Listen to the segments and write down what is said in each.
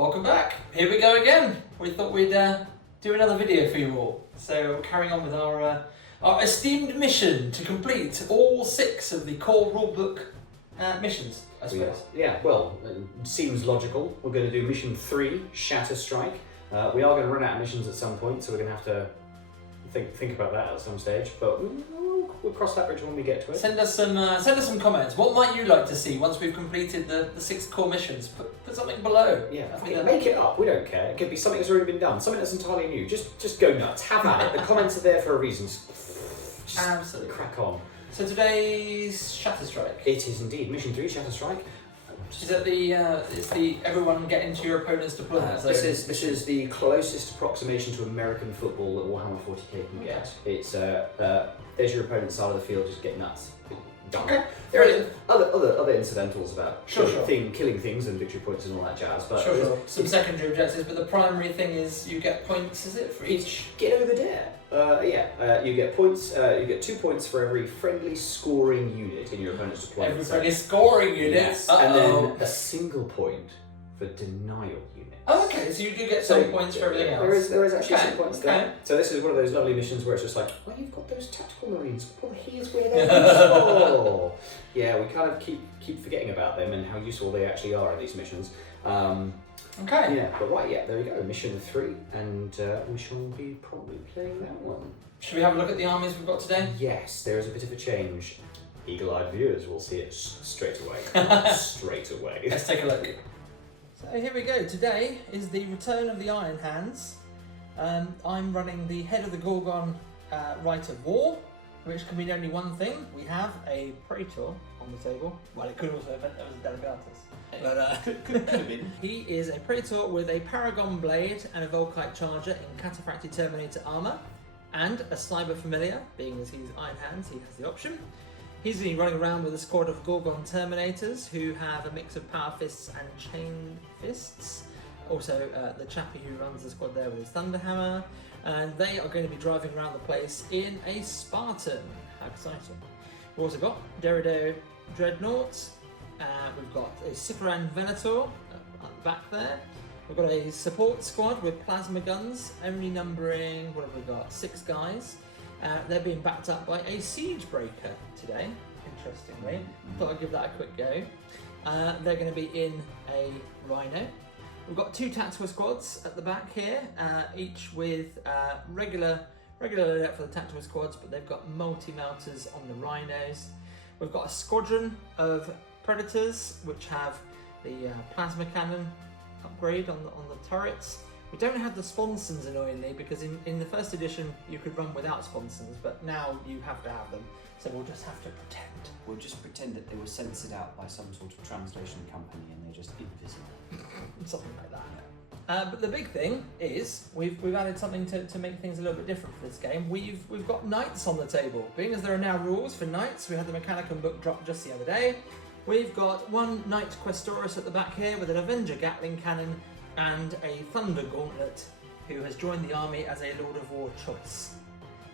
Welcome back. Here we go again. We thought we'd do another video for you all. So we're carrying on with our esteemed mission to complete all 6 of the core rulebook missions, I suppose. Yeah, well, it seems logical. We're going to do mission 3, Shatter Strike. We are going to run out of missions at some point, so we're going to have to think about that at some stage. But we'll cross that bridge when we get to it. Send us some comments. What might you like to see once we've completed the 6 core missions? Put something below. Yeah, make it up. We don't care. It could be something that's already been done, something that's entirely new. Just go nuts. Have at it. The comments are there for a reason. Just absolutely crack on. So today's Shatter Strike. It is indeed mission 3, Shatter Strike. Is that the everyone get into your opponent's deployment? This is the closest approximation to American football that Warhammer 40k can get. It's there's your opponent's side of the field, just get nuts. Okay. There are other incidentals about killing things and victory points and all that jazz. But some secondary objectives, but the primary thing is you get points. Is it for each? Get over there. You get points. You get 2 points for every friendly scoring unit in your opponent's deployment. Every friendly scoring unit. Yes. And then a single point for denial unit. Oh, okay. So you do get some points for everything else. There is actually some points there. So this is one of those lovely missions where it's just like, well, you've got those tactical marines. Well, here's where they're useful. Yeah, we kind of keep forgetting about them and how useful they actually are in these missions. Okay. Yeah, but there we go. Mission 3, and we shall be probably playing that one. Should we have a look at the armies we've got today? Yes, there is a bit of a change. Eagle-eyed viewers will see it straight away. Straight away. Let's take a look. So here we go. Today is the return of the Iron Hands. I'm running the head of the Gorgon Rite of War, which can mean only one thing. We have a Praetor on the table. Well, it could also have been that was a Delegatus. But could have been. He is a Praetor with a Paragon Blade and a Volkite Charger in Cataphractii Terminator armour, and a Cyber Familiar, being as he's Iron Hands, he has the option. He's going to be running around with a squad of Gorgon Terminators who have a mix of Power Fists and Chain Fists. Also, the chappie who runs the squad there with his Thunderhammer. And they are going to be driving around the place in a Spartan. How exciting. We've also got Derrido Dreadnoughts. We've got a Siparan Venator at the back there. We've got a support squad with plasma guns, only numbering, what have we got, 6 guys. They're being backed up by a Siege Breaker today, interestingly. Thought I'd give that a quick go. They're going to be in a Rhino. We've got 2 tactical squads at the back here, each with regular loadout for the tactical squads, but they've got multi-melters on the Rhinos. We've got a squadron of Predators, which have the plasma cannon upgrade on the turrets. We don't have the sponsons, annoyingly, because in the first edition you could run without sponsons, but now you have to have them, so we'll just have to pretend. We'll just pretend that they were censored out by some sort of translation company and they're just invisible. Something like that. But the big thing is we've added something to make things a little bit different for this game. We've got Knights on the table. Being as there are now rules for Knights, we had the Mechanicum book drop just the other day. We've got 1 Knight Questoris at the back here with an Avenger Gatling Cannon and a Thunder Gauntlet, who has joined the army as a Lord of War choice.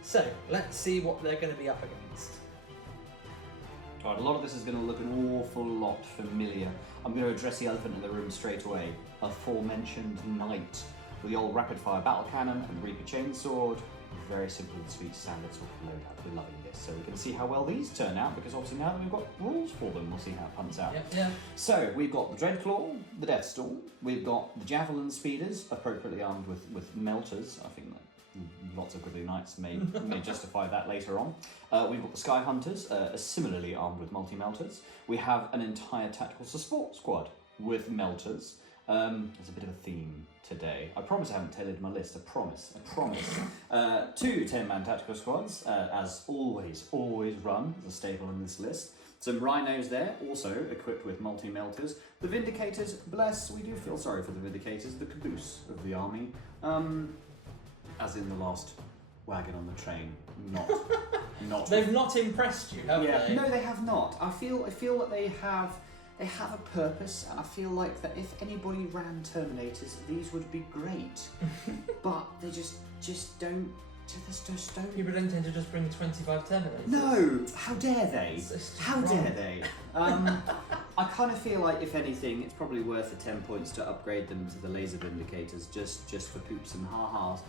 So, let's see what they're going to be up against. Right, a lot of this is going to look an awful lot familiar. I'm going to address the elephant in the room straight away. Aforementioned Knight, with the old rapid-fire battle cannon and Reaper Chainsword. Very simple and sweet standard sort of loadout. We're loving this. So we can see how well these turn out, because obviously now that we've got rules for them, we'll see how it pans out. Yeah. So we've got the Dreadclaw, the Deathstorm, we've got the Javelin Speeders, appropriately armed with melters. I think that lots of Grizzly Knights may justify that later on. We've got the Sky Hunters, similarly armed with multi-melters. We have an entire tactical support squad with melters. There's a bit of a theme today. I promise I haven't tailored my list, I promise. 2 10-man tactical squads, as always run as a staple in this list. Some Rhinos there, also equipped with multi-melters. The Vindicators, bless, we do feel sorry for the Vindicators, the caboose of the army. As in the last wagon on the train, not. They've not impressed you, have they? No, they have not. I feel that they have a purpose, and I feel like that if anybody ran Terminators, these would be great. But they just don't People don't tend to just bring 25 Terminators. No! How dare they? It's How wrong. dare they? I kind of feel like, if anything, it's probably worth the 10 points to upgrade them to the laser vindicators, just for poops and ha-has.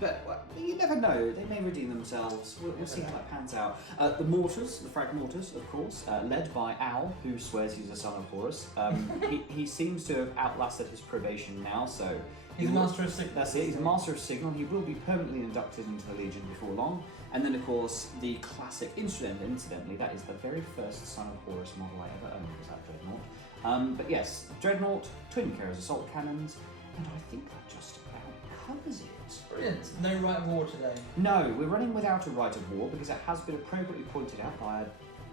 But well, you never know, they may redeem themselves. We'll see how that pans out. The mortars, the frag mortars, of course, led by Al, who swears he's a son of Horus. He seems to have outlasted his probation now, so... He's a master of signal. That's it, he's a master of signal. He will be permanently inducted into the Legion before long. And then, of course, the classic incidentally, that is the very first Son of Horus model I ever owned, was that Dreadnought. But yes, Dreadnought, twin carriers assault cannons, and I think that just about covers it. Brilliant. No right of war today. No, we're running without a right of war because it has been appropriately pointed out by a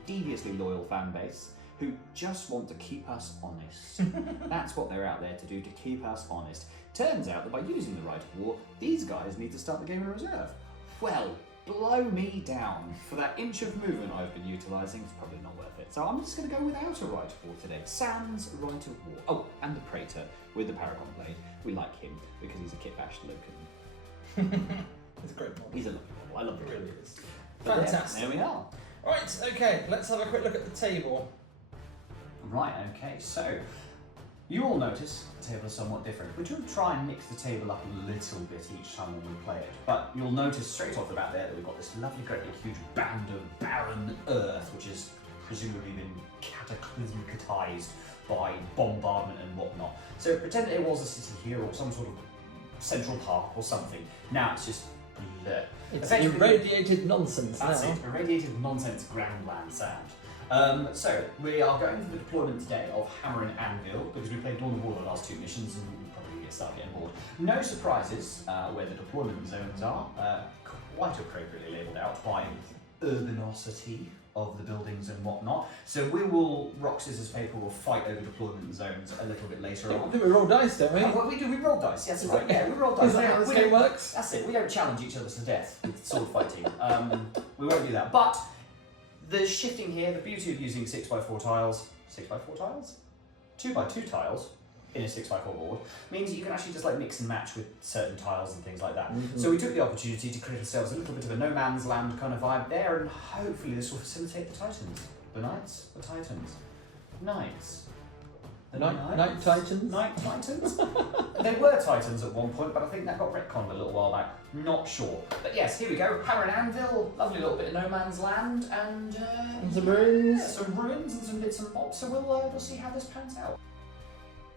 deviously loyal fan base who just want to keep us honest. That's what they're out there to do, to keep us honest. Turns out that by using the right of war, these guys need to start the game in reserve. Well, blow me down. For that inch of movement I've been utilising, it's probably not worth it. So I'm just going to go without a right of war today. Sans right of war. Oh, and the Praetor with the Paragon Blade. We like him because he's a kit-bashed Loken. It's a great model. He's a lovely model. I love It him. really is. But Fantastic. There we are. Right, okay, let's have a quick look at the table. Right, okay, so you all notice the table is somewhat different. We do try and mix the table up a little bit each time when we play it, but you'll notice straight off the bat there that we've got this lovely, great big huge band of barren earth, which has presumably been cataclysmicatized by bombardment and whatnot. So pretend it was a city here or some sort of central park or something. Now it's just bleh. It's Effectively- irradiated nonsense That's now. it, irradiated nonsense groundland sound. So we are going for the deployment today of Hammer and Anvil because we played Dawn of War the last two missions and we'll probably get started getting bored. No surprises where the deployment zones are, quite appropriately labelled out by urbanosity of the buildings and whatnot. So we will, rock, scissors, paper, will fight over deployment zones a little bit later I on. think we roll dice, don't we? Oh, well, we do, we roll dice, yes, right, yeah, we roll dice. Is that how this We game don't- works? That's it, we don't challenge each other to death with sword fighting. We won't do that. But the shifting here, the beauty of using 6x4 tiles, 6x4 tiles? 2x2 tiles in a 6x4 board means that you can actually just like mix and match with certain tiles and things like that. Mm-hmm. So we took the opportunity to create ourselves a little bit of a no man's land kind of vibe there, and hopefully this will facilitate the Titans. The Knights? The Titans? Knights? The Night Titans? Night Titans? They were Titans at one point, but I think that got retconned a little while back. Not sure. But yes, here we go. Hammer and Anvil, lovely little bit of no man's land, and some ruins. yeah, some ruins and some bits and bobs. So we'll see how this pans out.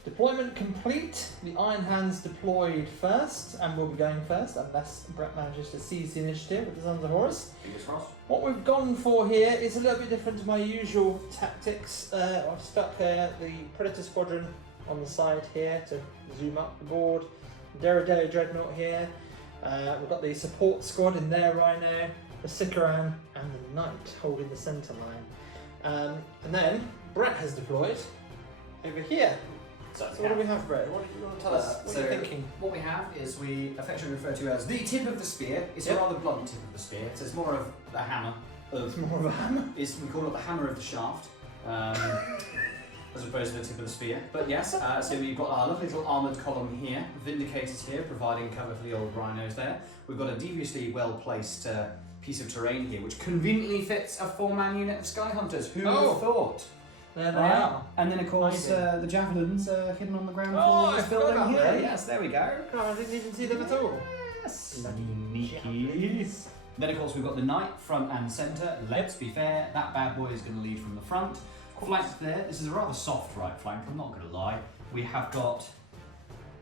Deployment complete. The Iron Hands deployed first, and will be going first, unless Brett manages to seize the initiative with the Sons of Horus. Fingers crossed. What we've gone for here is a little bit different to my usual tactics. I've stuck the Predator Squadron on the side here to zoom up the board. Daredevil Dreadnought here. We've got the support squad in there right now. The Sikaran and the Knight holding the centre line. And then Brett has deployed over here. So what do we have, Brett? What do you want to tell us? What are you thinking? What we have is we affectionately refer to as the tip of the spear. It's a rather blunt tip of the spear, so it's more of the hammer. It's more of a hammer. We call it the hammer of the shaft, as opposed to the tip of the spear. But yes, so we've got our lovely little armoured column here, vindicated here, providing cover for the old rhinos there. We've got a deviously well placed piece of terrain here, which conveniently fits a 4-man unit of Sky Hunters. Who would have thought? There they Right. are. And then of course Amazing. the javelins hidden on the ground Oh, floor of I this forgot building about here. them. Yes, there we go. God, I didn't even see them at all. Yes. Sneaky. Then of course we've got the knight front and centre. Let's be fair, that bad boy is going to lead from the front. Flanked there. This is a rather soft right flank, I'm not going to lie. We have got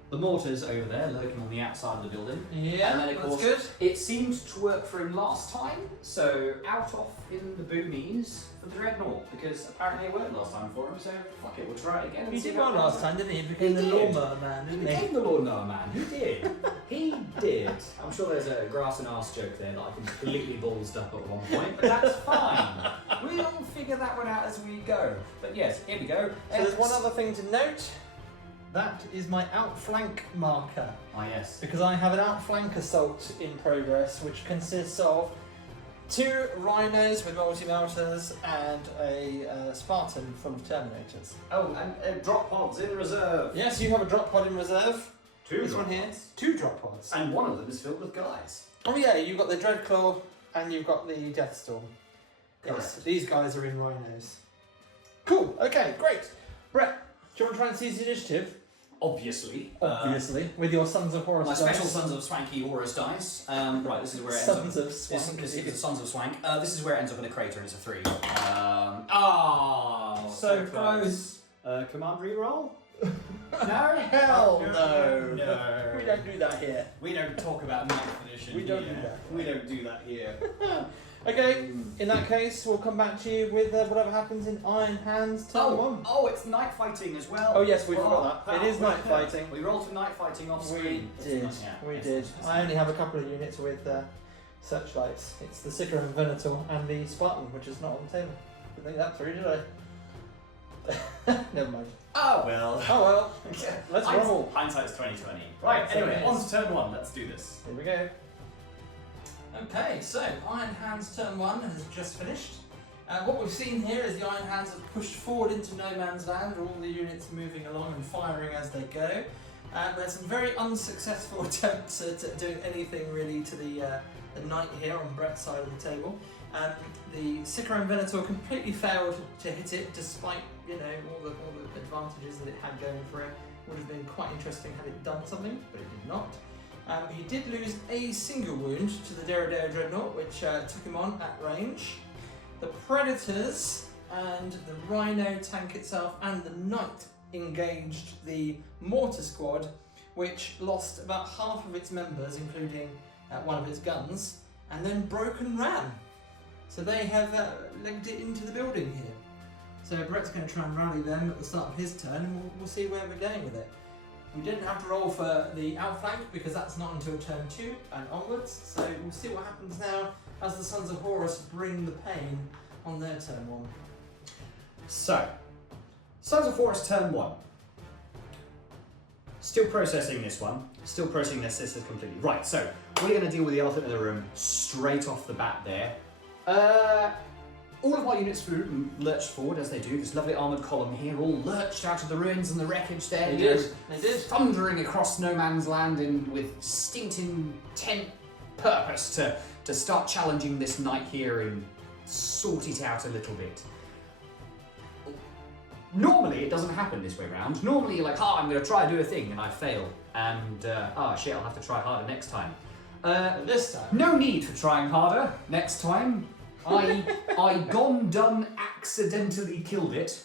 the mortars over there lurking on the outside of the building. Yeah, And then, of that's course, good. It seemed to work for him last time, so out off in the boomies for the Dreadnought, because apparently it worked last time for him, so fuck it, we'll try it again. and He see did how one it last goes. time, didn't he? He became He the did. lawnmower man, He didn't he? became the lawnmower man, he did. He did. I'm sure there's a grass and arse joke there that I completely ballsed up at one point, but that's fine. We'll figure that one out as we go. But yes, here we go. So there's one other thing to note. That is my outflank marker, Ah, yes. because I have an outflank assault in progress, which consists of 2 rhinos with multi-melters and a Spartan full of Terminators. Oh, and drop pods in reserve. Yes, you have a drop pod in reserve. Two This drop one here, pods. 2 drop pods. And one of them is filled with guys. Oh yeah, you've got the Dreadclaw and you've got the Deathstorm. Yes, Correct. these guys are in rhinos. Cool, okay, great. Brett, do you want to try and seize the initiative? Obviously. Obviously, with your Sons of Horus My dice. special Sons of Swanky Horus dice. Right, this is where it ends Sons up. of This Swanky. is the Sons of Swank. This is where it ends up in a crater, and it's a 3. So close. Command reroll? No, hell no. No. We don't do that here. We don't talk about ninth edition. We don't here. do that. We don't do that here. Okay, in that case, we'll come back to you with whatever happens in Iron Hands turn 1. Oh, it's night fighting as well. Oh yes, we forgot that. It is night fighting. We rolled for night fighting off We screen. did. We did. I only have a couple of units with searchlights. It's the Seeker and Venator and the Spartan, which is not on the table. Didn't think that through, did I? Never mind. Oh well. Oh well. Let's roll. Hindsight's 2020. Right. So Anyway, it on is. to turn 1. Let's do this. Here we go. Okay, so Iron Hands turn 1 has just finished. What we've seen here is the Iron Hands have pushed forward into no man's land, all the units moving along and firing as they go. We had some very unsuccessful attempts at doing anything really to the knight here on Brett's side of the table. The Seeker and Venator completely failed to hit it, despite all the advantages that it had going for it. Would have been quite interesting had it done something, but it did not. He did lose a single wound to the Derrideo Dreadnought, which took him on at range. The Predators and the Rhino tank itself and the Knight engaged the Mortar Squad, which lost about half of its members, including one of its guns, and then broke and ran. So they have legged it into the building here. So Brett's going to try and rally them at the start of his turn, and we'll see where we're going with it. We didn't have to roll for the outflank because that's not until turn 2 and onwards, so we'll see what happens now as the Sons of Horus bring the pain on their turn 1. So, Sons of Horus turn 1. Still processing this one. Still processing this completely. Right, so we're going to deal with the elephant in the room straight off the bat there. All of my units lurched forward as they do. This lovely armoured column here all lurched out of the ruins and the wreckage there. They you know, did. They did. Thundering across no man's land with distinct intent purpose to start challenging this knight here and sort it out a little bit. Normally it doesn't happen this way round. Normally you're like, I'm going to try and do a thing and I fail. And, shit, I'll have to try harder next time. This time. No need for trying harder next time. I gone done accidentally killed it.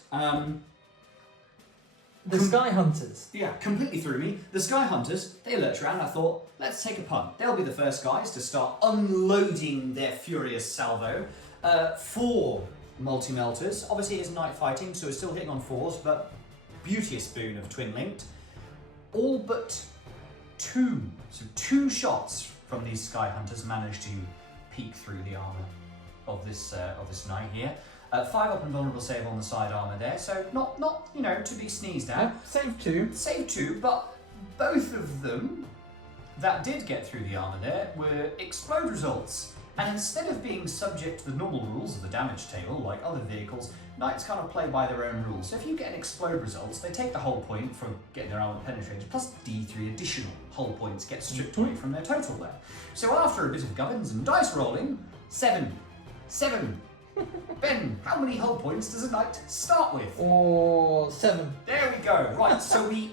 The Sky Hunters. Yeah, completely threw me. The Sky Hunters, they lurched around. I thought, let's take a punt. They'll be the first guys to start unloading their furious salvo. 4 multi-melters. Obviously it is night fighting, so it's still hitting on 4s, but beauteous boon of twin linked. All but 2. So 2 shots from these Sky Hunters managed to peek through the armour of this knight here. 5 up and vulnerable save on the side armour there, so not to be sneezed at. Save 2. Save 2, but both of them that did get through the armour there were explode results. And instead of being subject to the normal rules of the damage table, like other vehicles, knights kind of play by their own rules. So if you get an explode results, they take the hull point from getting their armour penetrated, plus D3 additional hull points get stripped away from their total there. So after a bit of gubbins and dice rolling, 7. Ben, how many hull points does a knight start with? Or 7. There we go. Right, so we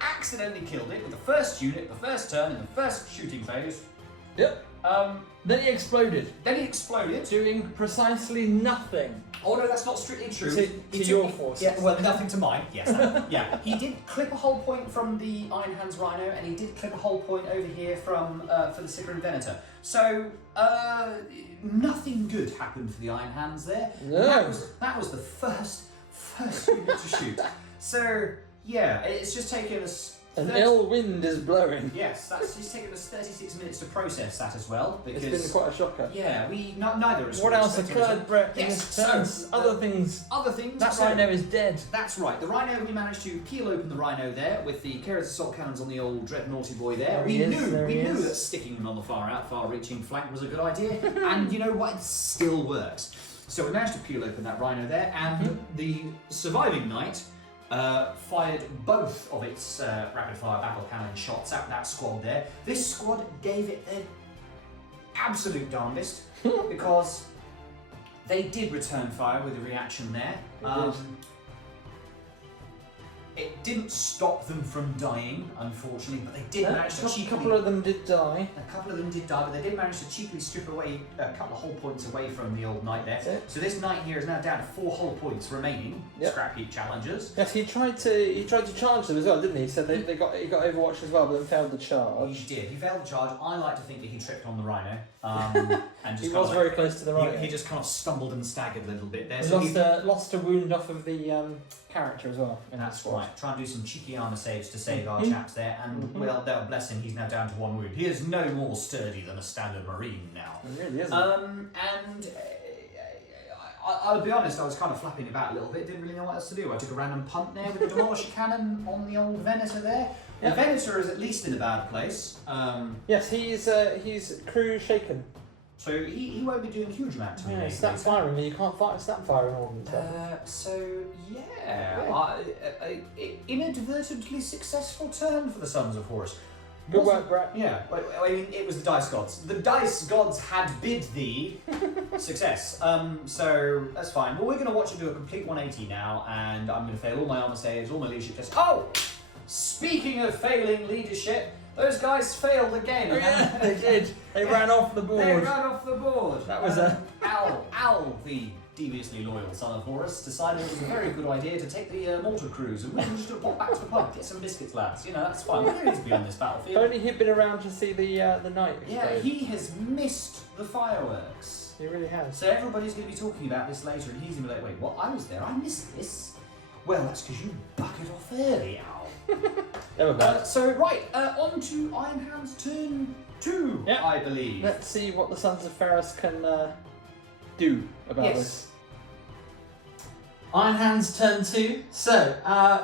accidentally killed it with the first unit, the first turn, in the first shooting phase. Yep. Then he exploded, Then he exploded. doing precisely nothing. Oh no, that's not strictly true. To your forces. Yeah, well, nothing to mine. Yes. Yeah. He did clip a hull point from the Iron Hands Rhino, and he did clip a hull point over here from for the Seeker and Venator. So nothing good happened for the Iron Hands there. No. That was the first unit to shoot. So yeah, it's just taken us. An ill wind is blowing. Yes, that's just taken us 36 minutes to process that as well. Because It's been quite a shocker. yeah, neither of us. What were else expecting occurred, it. Brett? in Yes, this turn? Other things. Other things. That so- rhino is dead. That's right. The Rhino, we managed to peel open the Rhino there with the Kera's assault cannons on the old Dreadnoughty boy there. There We he is, knew there he that is. sticking him on the far-reaching flank was a good idea, and you know what? It still works. So we managed to peel open that Rhino there, and the surviving knight fired both of its rapid-fire battle cannon shots at that squad there. This squad gave it their absolute darndest because they did return fire with a reaction there. It didn't stop them from dying, unfortunately, but they did manage to cheekily... A couple of them did die. A couple of them did die, but they did manage to cheekily strip away a couple of hull points away from the old knight there. So this knight here is now down to 4 hull points remaining. Scrap heap challengers. Yes, he tried to charge them as well, didn't he? So he got Overwatch as well, but then failed the charge. He did. He failed the charge. I like to think that he tripped on the rhino. And just he was very close to the right. He just kind of stumbled and staggered a little bit there. He So lost a wound off of the character as well. That's right. Try and do some cheeky armour saves to save our chaps there, and well, bless him, he's now down to 1 wound. He is no more sturdy than a standard marine now. He really isn't. I'll be honest, I was kind of flapping about a little bit, didn't really know what else to do. I took a random punt there with the Demolisher Cannon on the old Venator there. The Venator is at least in a bad place. Yes, he's crew shaken. So he won't be doing a huge amount to me. Yeah, snap firing, you can't fight snap firing all the time. Inadvertently successful turn for the Sons of Horus. Good work, Brett. Yeah, I mean, it was the dice gods. The dice gods had bid thee success. So that's fine. Well, we're going to watch it do a complete 180 now, and I'm going to fail all my armor saves, all my leadership tests. Oh! Speaking of failing leadership, those guys failed again. Oh, yeah, they did. They ran off the board. They ran off the board. That was Al, the deviously loyal son of Horus, decided it was a very good idea to take the mortar cruise and we can just pop back to the pub, get some biscuits, lads. You know, that's fine. We don't need to be on this battlefield. If only he'd been around to see the night explode. Yeah, he has missed the fireworks. He really has. So everybody's going to be talking about this later, and he's going to be like, wait, what? I was there. I missed this. Well, that's because you bucketed off early, Al. Never mind. On to Iron Hand's turn 2, I believe. Let's see what the Sons of Horus can do about this. Iron Hand's turn 2. So,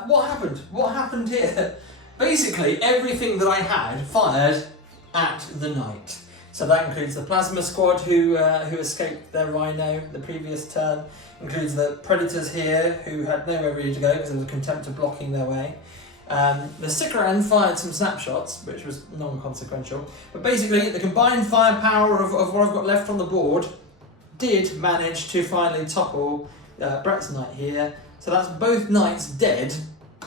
what happened? What happened here? Basically, everything that I had fired at the knight. So that includes the Plasma Squad who escaped their Rhino the previous turn. Includes the Predators here who had nowhere really to go because there was a contempt of blocking their way. The Sikaran fired some snapshots, which was non-consequential. But basically, the combined firepower of what I've got left on the board did manage to finally topple Brett's knight here. So that's both knights dead.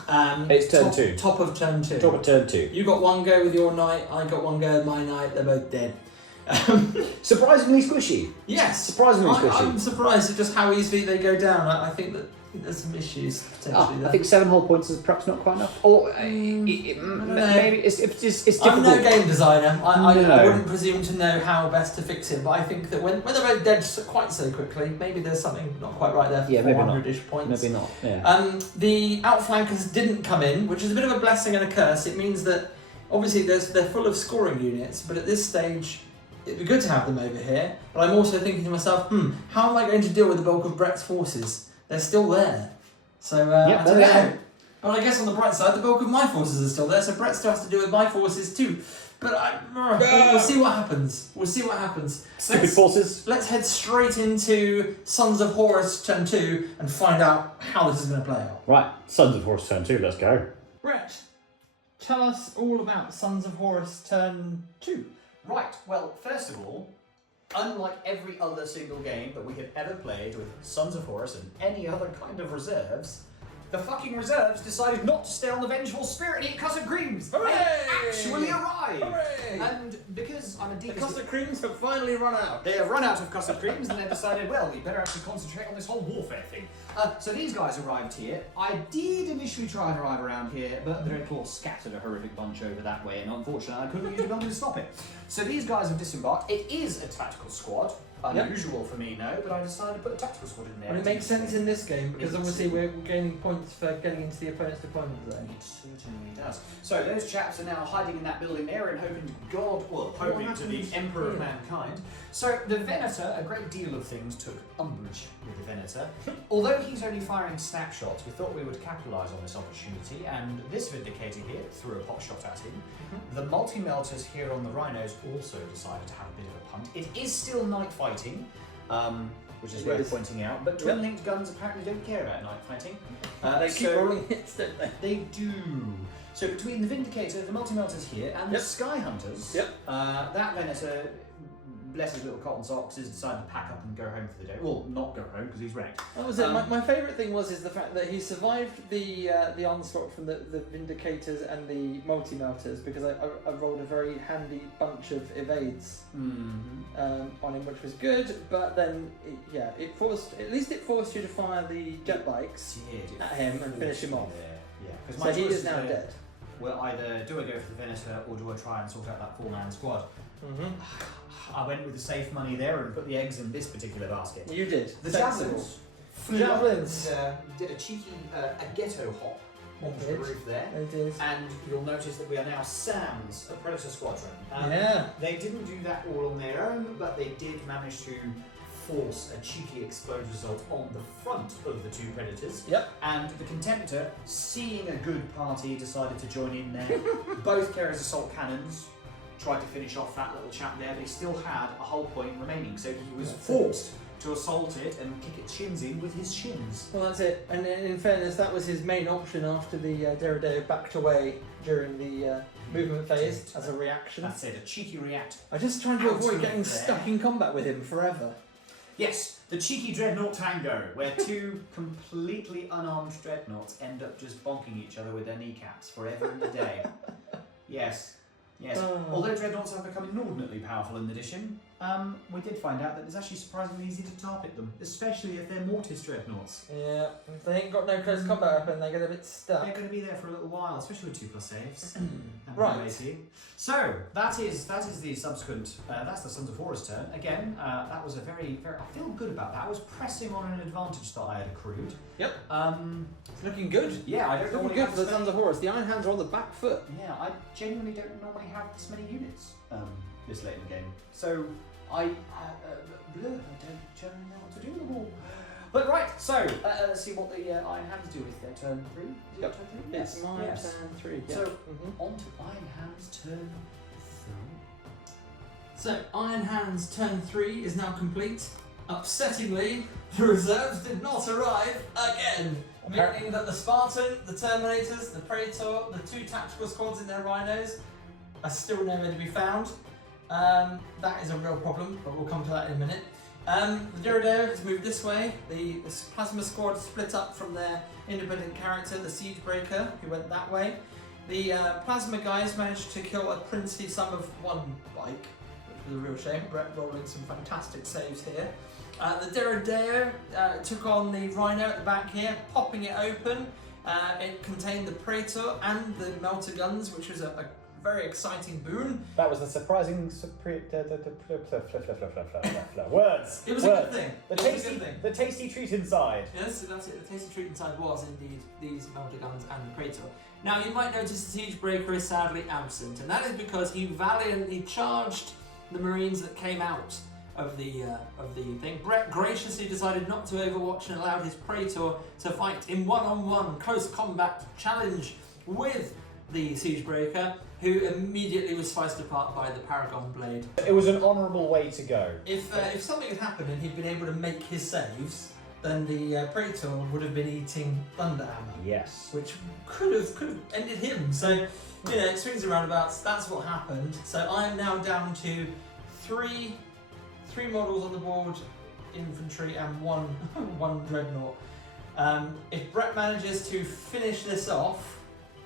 It's turn 2. Top of turn 2. Top of turn 2. You got 1 go with your knight, I got 1 go with my knight, they're both dead. Surprisingly squishy. Yes. Surprisingly squishy. I'm surprised at just how easily they go down. I think that there's some issues potentially there. I think 7 whole points is perhaps not quite enough. Or maybe it's difficult. I'm no game designer. I wouldn't presume to know how best to fix it, but I think that when they're both dead quite so quickly, maybe there's something not quite right there for 400-ish points. Maybe not. Yeah. The outflankers didn't come in, which is a bit of a blessing and a curse. It means that obviously they're full of scoring units, but at this stage it'd be good to have them over here. But I'm also thinking to myself, how am I going to deal with the bulk of Brett's forces? They're still there. So, I don't know. But I guess on the bright side, the bulk of my forces are still there, so Brett still has to deal with my forces too. But we'll see what happens. We'll see what happens. Stupid forces. Let's head straight into Sons of Horus turn 2 and find out how this is going to play out. Right, Sons of Horus turn 2, let's go. Brett, tell us all about Sons of Horus turn 2. Right, well, first of all, unlike every other single game that we have ever played with Sons of Horus and any other kind of reserves, the fucking reserves decided not to stay on the Vengeful Spirit and eat custard creams. Hooray! They actually arrived. Hooray! And because I'm a The deep... custard creams have finally run out. They have run out of custard creams and they decided, well, we better actually concentrate on this whole warfare thing. So these guys arrived here. I did initially try and arrive around here, but the Dreadclaw scattered a horrific bunch over that way, and unfortunately I couldn't use a building to stop it. So these guys have disembarked. It is a tactical squad. Unusual for me, no, but I decided to put a tactical squad in there. And it makes sense in this game because obviously we're gaining points for getting into the opponent's deployment zone. It certainly does. So those chaps are now hiding in that building there and hoping to God, well, hoping to the Emperor of Mankind. So the Venator, a great deal of things took umbrage with the Venator. Although he's only firing snapshots, we thought we would capitalise on this opportunity, and this Vindicator here threw a pot shot at him. The multi-melters here on the Rhinos also decided to have a bit of a punt. It is still night fighting, which is It worth is. pointing out. But twin-linked guns apparently don't care about night fighting. They keep rolling hits, don't they? They do. So between the Vindicator, the Multi-Melters here, and the Sky Hunters, that Venator, bless his little cotton socks, has decided to pack up and go home for the day. Well, not go home because he's wrecked. That was it. My favourite thing is the fact that he survived the onslaught from the Vindicators and the Multi-Melters, because I rolled a very handy bunch of evades on him, which was good. But then, it forced you to fire the jet bikes at him and finish him off. Yeah. So he is now dead. Well, either do I go for the Venator or do I try and sort out that 4-man squad? I went with the safe money there and put the eggs in this particular basket. You did. The Sensible. Javelins did a cheeky a ghetto hop onto the roof there. They did. And you'll notice that we are now Sam's, a Predator Squadron. They didn't do that all on their own, but they did manage to force a cheeky explode result on the front of the 2 Predators. And the Contemptor, seeing a good party, decided to join in there. Both carries assault cannons. Tried to finish off that little chap there, but he still had a whole point remaining, so he was forced to assault it and kick its shins in with his shins. Well, that's it. And in fairness, that was his main option after the Derrideo backed away during the movement phase as a reaction. That's it, a cheeky react. I just trying to avoid getting stuck in combat with him forever. Yes, the cheeky Dreadnought Tango, where 2 completely unarmed Dreadnoughts end up just bonking each other with their kneecaps forever and a day. Yes. Although Dreadnoughts have become inordinately powerful in the edition, we did find out that it's actually surprisingly easy to target them, especially if they're Mortis Dreadnoughts. Yeah, if they ain't got no close combat weapon, they get a bit stuck. They're going to be there for a little while, especially with 2+ saves. Right. So that is the subsequent. That's the Sons of Horus turn. Again, that was a very. I feel good about that. I was pressing on an advantage that I had accrued. Yep. It's looking good. Yeah, I don't looking good for the Sons of Horus. The Iron Hands are on the back foot. Yeah, I genuinely don't normally have this many units this late in the game. So I don't generally know what to do with them all. But right, so let's see what the Iron Hands do with their turn 3. Is it turn 3? It's my turn 3. So on to Iron Hands turn 3. So Iron Hands turn 3 is now complete. Upsettingly, the reserves did not arrive again, meaning that the Spartan, the Terminators, the Praetor, the 2 tactical squads in their Rhinos are still nowhere to be found. That is a real problem, but we'll come to that in a minute. The Derrideo has moved this way. The Plasma Squad split up from their independent character, the Siegebreaker, who went that way. The Plasma guys managed to kill a princely sum of 1 bike, which was a real shame. Brett rolling some fantastic saves here. The Derrideo took on the Rhino at the back here, popping it open. It contained the Praetor and the Melter guns, which was a very exciting boon. That was the surprising words. It was a good thing. The tasty treat inside. Yes, that's it. The tasty treat inside was indeed these Melter guns and the Praetor. Now you might notice the Siegebreaker is sadly absent, and that is because he valiantly charged the Marines that came out of the thing. Brett graciously decided not to overwatch and allowed his Praetor to fight in one-on-one close combat challenge with the Siegebreaker, who immediately was sliced apart by the Paragon Blade. It was an honourable way to go. If something had happened and he'd been able to make his saves, then the Praetor would have been eating Thunderhammer. Yes. Which could have ended him. So, swings and roundabouts, that's what happened. So I am now down to three models on the board, infantry, and one dreadnought. If Brett manages to finish this off,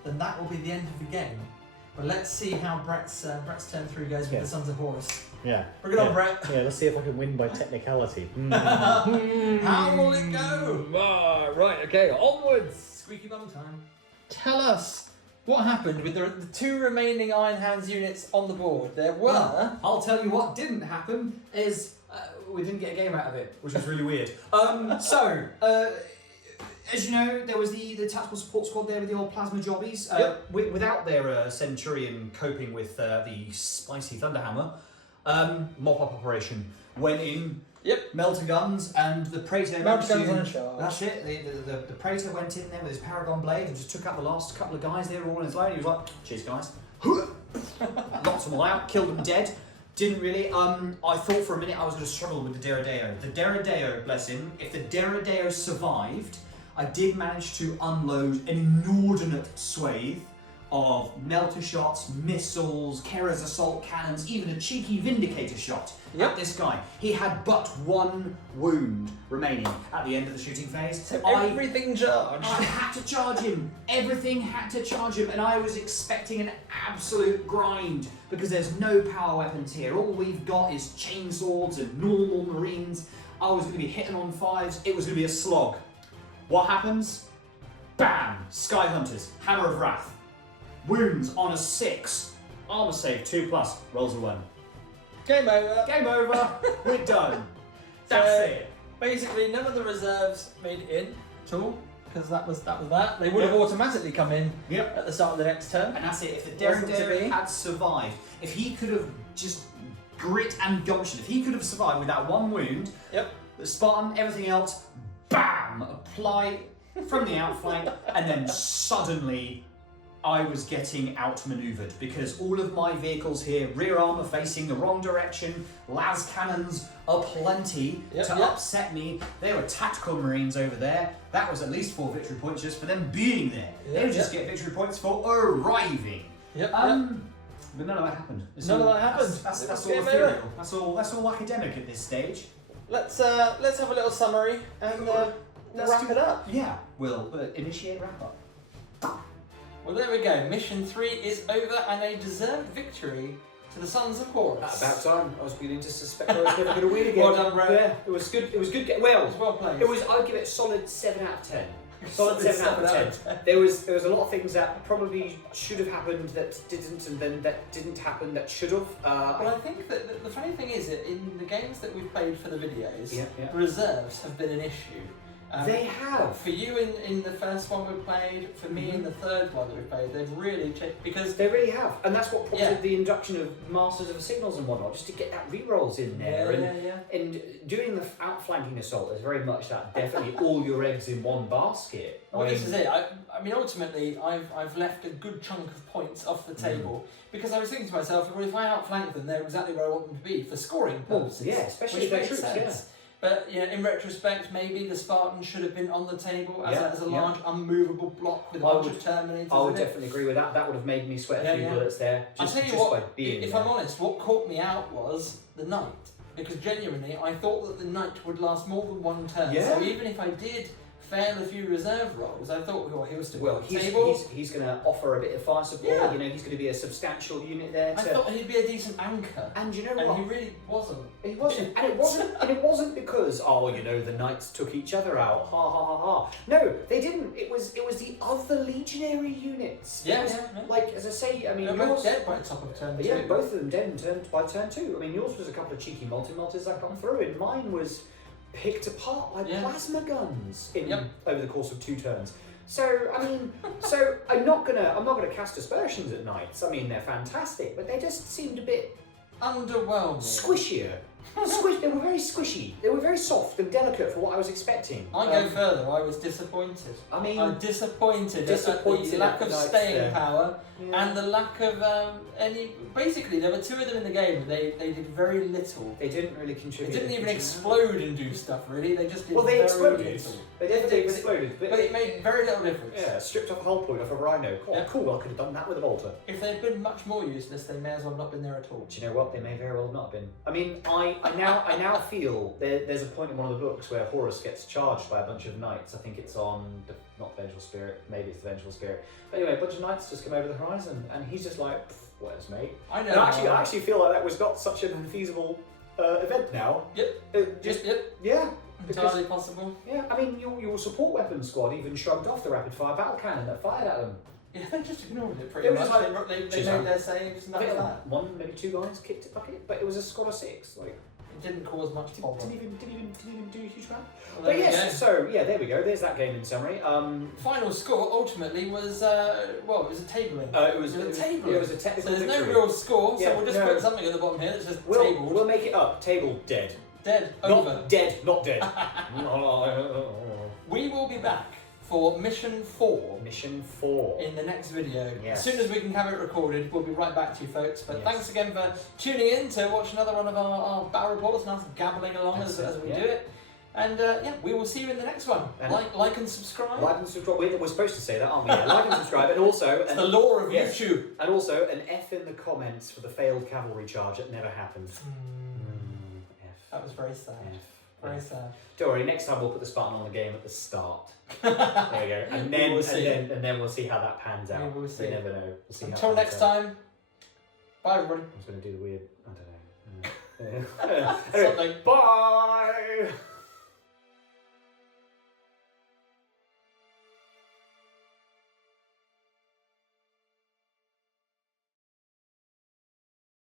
then that will be the end of the game. But let's see how Brett's turn 3 goes with the Sons of Horus. Yeah. Bring it on, Brett. Yeah, let's see if I can win by technicality. How will it go? Right, okay, onwards. Squeaky bum time. Tell us what happened with the 2 remaining Iron Hands units on the board. There were... Well, I'll tell you what didn't happen is we didn't get a game out of it, which was really weird. As you know, there was the tactical support squad there with the old plasma jobbies. Without their Centurion coping with the spicy Thunderhammer, mop-up operation went in. Melter guns and the Praetor. Melter guns on a charge. That's it. The Praetor went in there with his Paragon Blade and just took out the last couple of guys. They were all in his line. He was like, "Cheers, guys." Knocked them all out, killed them dead. Didn't really. I thought for a minute I was going to struggle with the Deredeo. The Deredeo, bless him, if the Deredeo survived, I did manage to unload an inordinate swathe of melter shots, missiles, Kera's assault cannons, even a cheeky Vindicator shot at this guy. He had but one wound remaining at the end of the shooting phase. So everything charged. I had to charge him. Everything had to charge him, and I was expecting an absolute grind because there's no power weapons here. All we've got is chainswords and normal marines. I was going to be hitting on 5s. It was going to be a slog. What happens? Bam! Sky Hunters, Hammer of Wrath. Wounds on a 6. Armor save 2+, rolls a 1. Game over. Game over. We're done. That's it. Basically, none of the reserves made it in at all because that was that. They would have automatically come in at the start of the next turn. And that's it. If the Wasn't to Derrick be. had survived, if he could have just grit and gumption, if he could have survived with that one wound, the Spartan, everything else, bam, apply from the outflank, and then suddenly I was getting outmaneuvered because all of my vehicles here, rear armour facing the wrong direction, las cannons aplenty to upset me. They were tactical marines over there. That was at least 4 victory points just for them being there. They would just get victory points for arriving. But none of that happened. None of that happened. That's all ethereal. That's all academic at this stage. Let's have a little summary and wrap it up. Yeah, we'll initiate wrap up. Well, there we go. Mission 3 is over and a deserved victory to the Sons of Horus. About time. I was beginning to suspect I was never going to win again. Well done, Brad. Yeah, it was good. It was good. Well, It was well played. it was. I'd give it a solid 7 out of 10. Solid 7 out of 10. There was a lot of things that probably should have happened that didn't, and then that didn't happen that should have. Well, I think that the funny thing is that in the games that we've played for the videos, Yeah. reserves have been an issue. They have. For you in the first one we played, for me in the third one that we played, they've really changed because They really have, and that's what prompted Yeah. the induction of Masters of Signals and whatnot, just to get that re-rolls in there. And doing the outflanking assault is very much that, definitely all your eggs in one basket. Well, this is it. I mean, ultimately, I've left a good chunk of points off the table because I was thinking to myself, well, if I outflank them, they're exactly where I want them to be for scoring purposes. Yeah, especially which if they're makes troops, sense. But in retrospect, maybe the Spartans should have been on the table as a Yeah. large, unmovable block with a bunch of Terminators. I would in it. definitely agree with that. That would have made me sweat a few bullets there. I'll tell you just by what, being if there. I'm honest, what caught me out was the Knight. Because genuinely, I thought that the Knight would last more than one turn. Yeah. So even if I did fail a few reserve rolls, I thought, well, he was still Well, on the table. he's going to offer a bit of fire support. Yeah. You know, he's going to be a substantial unit there. I thought he'd be a decent anchor. And you know And what? he really wasn't. He wasn't, and it wasn't because the knights took each other out. Ha ha ha ha. No, they didn't. It was the other legionary units. Yeah, It was, yeah. Like as I say, I mean, They're both dead by the top of turn 2. Yeah, both of them dead in by turn 2. I mean, yours was a couple of cheeky multi-melters that got through, and mine was picked apart by plasma guns over the course of 2 turns. So I mean, I'm not gonna cast aspersions at knights. I mean, they're fantastic, but they just seemed a bit Underwhelming. squishier. They were very squishy. They were very soft and delicate for what I was expecting. I go further. I was disappointed. I mean, I'm disappointed at the lack of Knights staying there. power Yeah. and the lack of any. Basically, there were 2 of them in the game, and they did very little. They didn't really They contribute. didn't even explode and do stuff. Really, they just did. Well, they very exploded. little. They definitely exploded. But it made very little difference. Yeah, stripped off a hull point off a rhino. Oh, Yeah. cool! I could have done that with a bolter. If they'd been much more useless, they may as well not been there at all. Do you know what? They may very well not have been. I mean, I now feel there's a point in one of the books where Horus gets charged by a bunch of knights. I think it's on not the Vengeful Spirit, maybe it's the Vengeful Spirit. But anyway, a bunch of knights just come over the horizon, and he's just like, "Where's mate?" I know. And I actually feel like that was not such an unfeasible event now. Yep. Yeah. Because, Entirely possible. yeah, I mean, your support weapons squad even shrugged off the rapid fire battle cannon that fired at them. Yeah, they just ignored it pretty They were much. just like, They "She's made on." their saves, and that was that. One, maybe 2 guys kicked it bucket, but it was a squad of 6. Like, It didn't cause much problem. didn't even do a huge amount. Well, But there we yes, go. so yeah, there we go. There's that game in summary. Final score ultimately was it was a tabling. It was a a tabling. It was a So technical there's no victory. real score, Yeah, so we'll just no. put something at the bottom here that says We'll tabled. make it up. Table dead. Dead. Over. Not dead. Not dead. We will be back for mission 4. Mission 4. In the next video. Yes. As soon as we can have it recorded, we'll be right back to you folks. But Yes. thanks again for tuning in to watch another one of our battle reports and us gabbling along as we do it. And we will see you in the next one. And like and subscribe. Like and subscribe. We're supposed to say that, aren't we? Yeah, like and subscribe. And also... It's the law of yes. YouTube. And also, an F in the comments for the failed cavalry charge that never happened. F. That was very sad. F. Very sad. Don't worry, next time we'll put the Spartan on the game at the start. There we go. And then, and then we'll see how that pans out. We will see. You never know. We'll see Until how next time, bye everybody. I was going to do the weird... I don't know. Anyway, Something. bye!